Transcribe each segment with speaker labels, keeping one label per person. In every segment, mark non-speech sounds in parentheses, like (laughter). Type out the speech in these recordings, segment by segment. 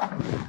Speaker 1: Thank you.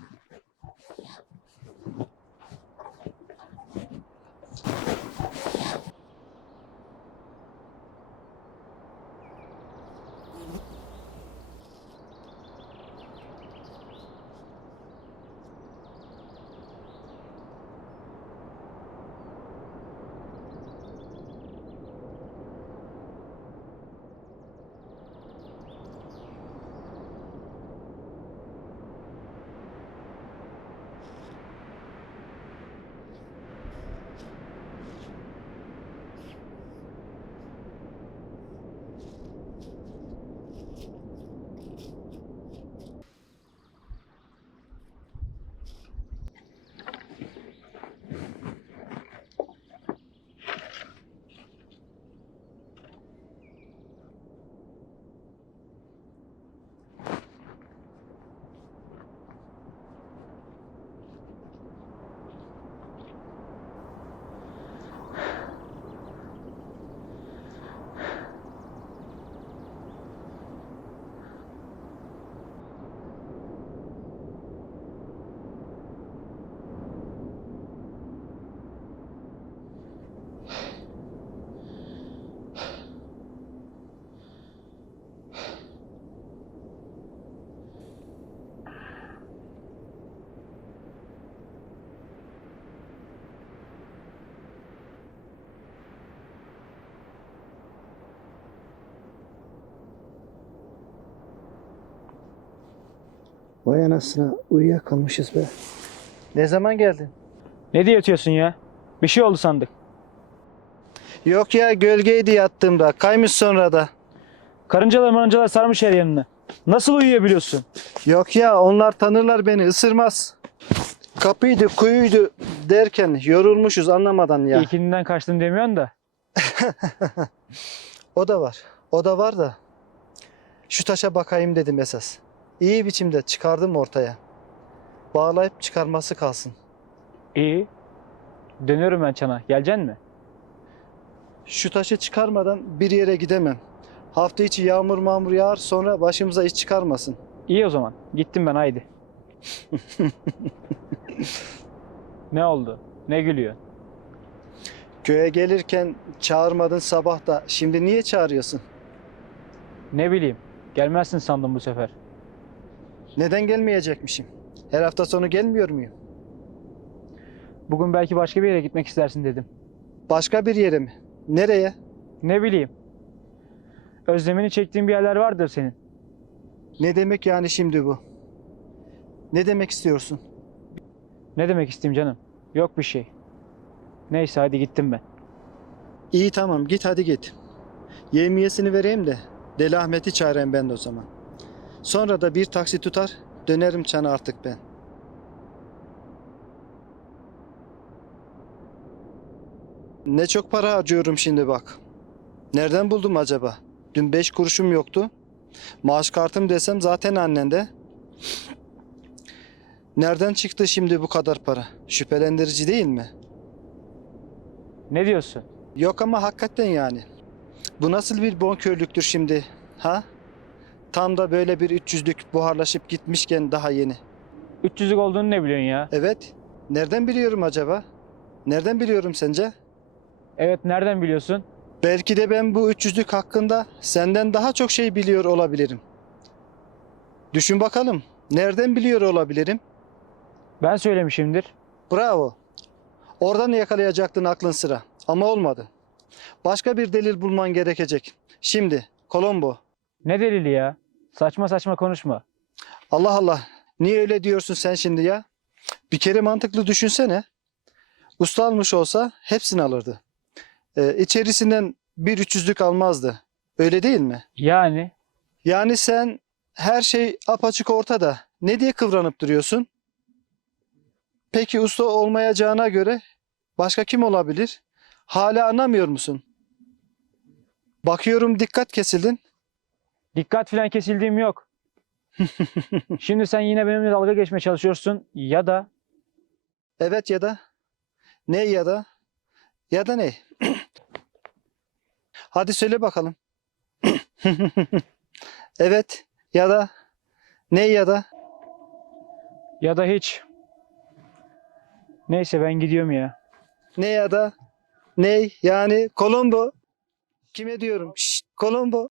Speaker 1: Vay anasına uyuyakalmışız be. Ne zaman geldin?
Speaker 2: Ne diye yatıyorsun ya? Bir şey oldu sandık.
Speaker 1: Yok ya gölgeydi yattığımda. Kaymış sonra da.
Speaker 2: Karıncalar marıncalar sarmış her yanını. Nasıl uyuyabiliyorsun?
Speaker 1: Yok ya onlar tanırlar beni ısırmaz. Kapıydı kuyuydu derken yorulmuşuz anlamadan ya.
Speaker 2: İlkinden kaçtın demiyorsun da. (laughs)
Speaker 1: O da var. O da var da. Şu taşa bakayım dedim esas. İyi biçimde çıkardım ortaya. Bağlayıp çıkarması kalsın.
Speaker 2: İyi. Dönüyorum ben çana. Geleceksin mi?
Speaker 1: Şu taşı çıkarmadan bir yere gidemem. Hafta içi yağmur mağmur yağar sonra başımıza iş çıkarmasın.
Speaker 2: İyi o zaman. Gittim ben haydi. (laughs) ne oldu? Ne gülüyor?
Speaker 1: Köye gelirken çağırmadın sabah da şimdi niye çağırıyorsun?
Speaker 2: Ne bileyim. Gelmezsin sandım bu sefer.
Speaker 1: Neden gelmeyecekmişim? Her hafta sonu gelmiyor muyum?
Speaker 2: Bugün belki başka bir yere gitmek istersin dedim.
Speaker 1: Başka bir yere mi? Nereye?
Speaker 2: Ne bileyim. Özlemini çektiğin bir yerler vardır senin.
Speaker 1: Ne demek yani şimdi bu? Ne demek istiyorsun?
Speaker 2: Ne demek isteyeyim canım? Yok bir şey. Neyse hadi gittim ben.
Speaker 1: İyi tamam git hadi git. Yemiyesini vereyim de Deli Ahmet'i çağırayım ben de o zaman. Sonra da bir taksi tutar dönerim çana artık ben. Ne çok para harcıyorum şimdi bak. Nereden buldum acaba? Dün beş kuruşum yoktu. Maaş kartım desem zaten annende. Nereden çıktı şimdi bu kadar para? Şüphelendirici değil mi?
Speaker 2: Ne diyorsun?
Speaker 1: Yok ama hakikaten yani. Bu nasıl bir bonkörlüktür şimdi? Ha? Tam da böyle bir 300'lük buharlaşıp gitmişken daha yeni.
Speaker 2: 300'lük olduğunu ne biliyorsun ya?
Speaker 1: Evet. Nereden biliyorum acaba? Nereden biliyorum sence?
Speaker 2: Evet nereden biliyorsun?
Speaker 1: Belki de ben bu 300'lük hakkında senden daha çok şey biliyor olabilirim. Düşün bakalım. Nereden biliyor olabilirim?
Speaker 2: Ben söylemişimdir.
Speaker 1: Bravo. Oradan yakalayacaktın aklın sıra. Ama olmadı. Başka bir delil bulman gerekecek. Şimdi Colombo.
Speaker 2: Ne delili ya? Saçma saçma konuşma.
Speaker 1: Allah Allah. Niye öyle diyorsun sen şimdi ya? Bir kere mantıklı düşünsene. Usta almış olsa hepsini alırdı. Ee, içerisinden bir üçüzlük almazdı. Öyle değil mi?
Speaker 2: Yani
Speaker 1: Yani sen her şey apaçık ortada. Ne diye kıvranıp duruyorsun? Peki usta olmayacağına göre başka kim olabilir? Hala anlamıyor musun? Bakıyorum dikkat kesildin.
Speaker 2: Dikkat filan kesildiğim yok. (laughs) Şimdi sen yine benimle dalga geçmeye çalışıyorsun ya da
Speaker 1: Evet ya da ne ya da ya da ne? (clears throat) Hadi söyle bakalım. (clears throat) evet ya da ne ya da
Speaker 2: ya da hiç. Neyse ben gidiyorum ya.
Speaker 1: ne ya da ne yani Colombo kime diyorum? Şşt, Colombo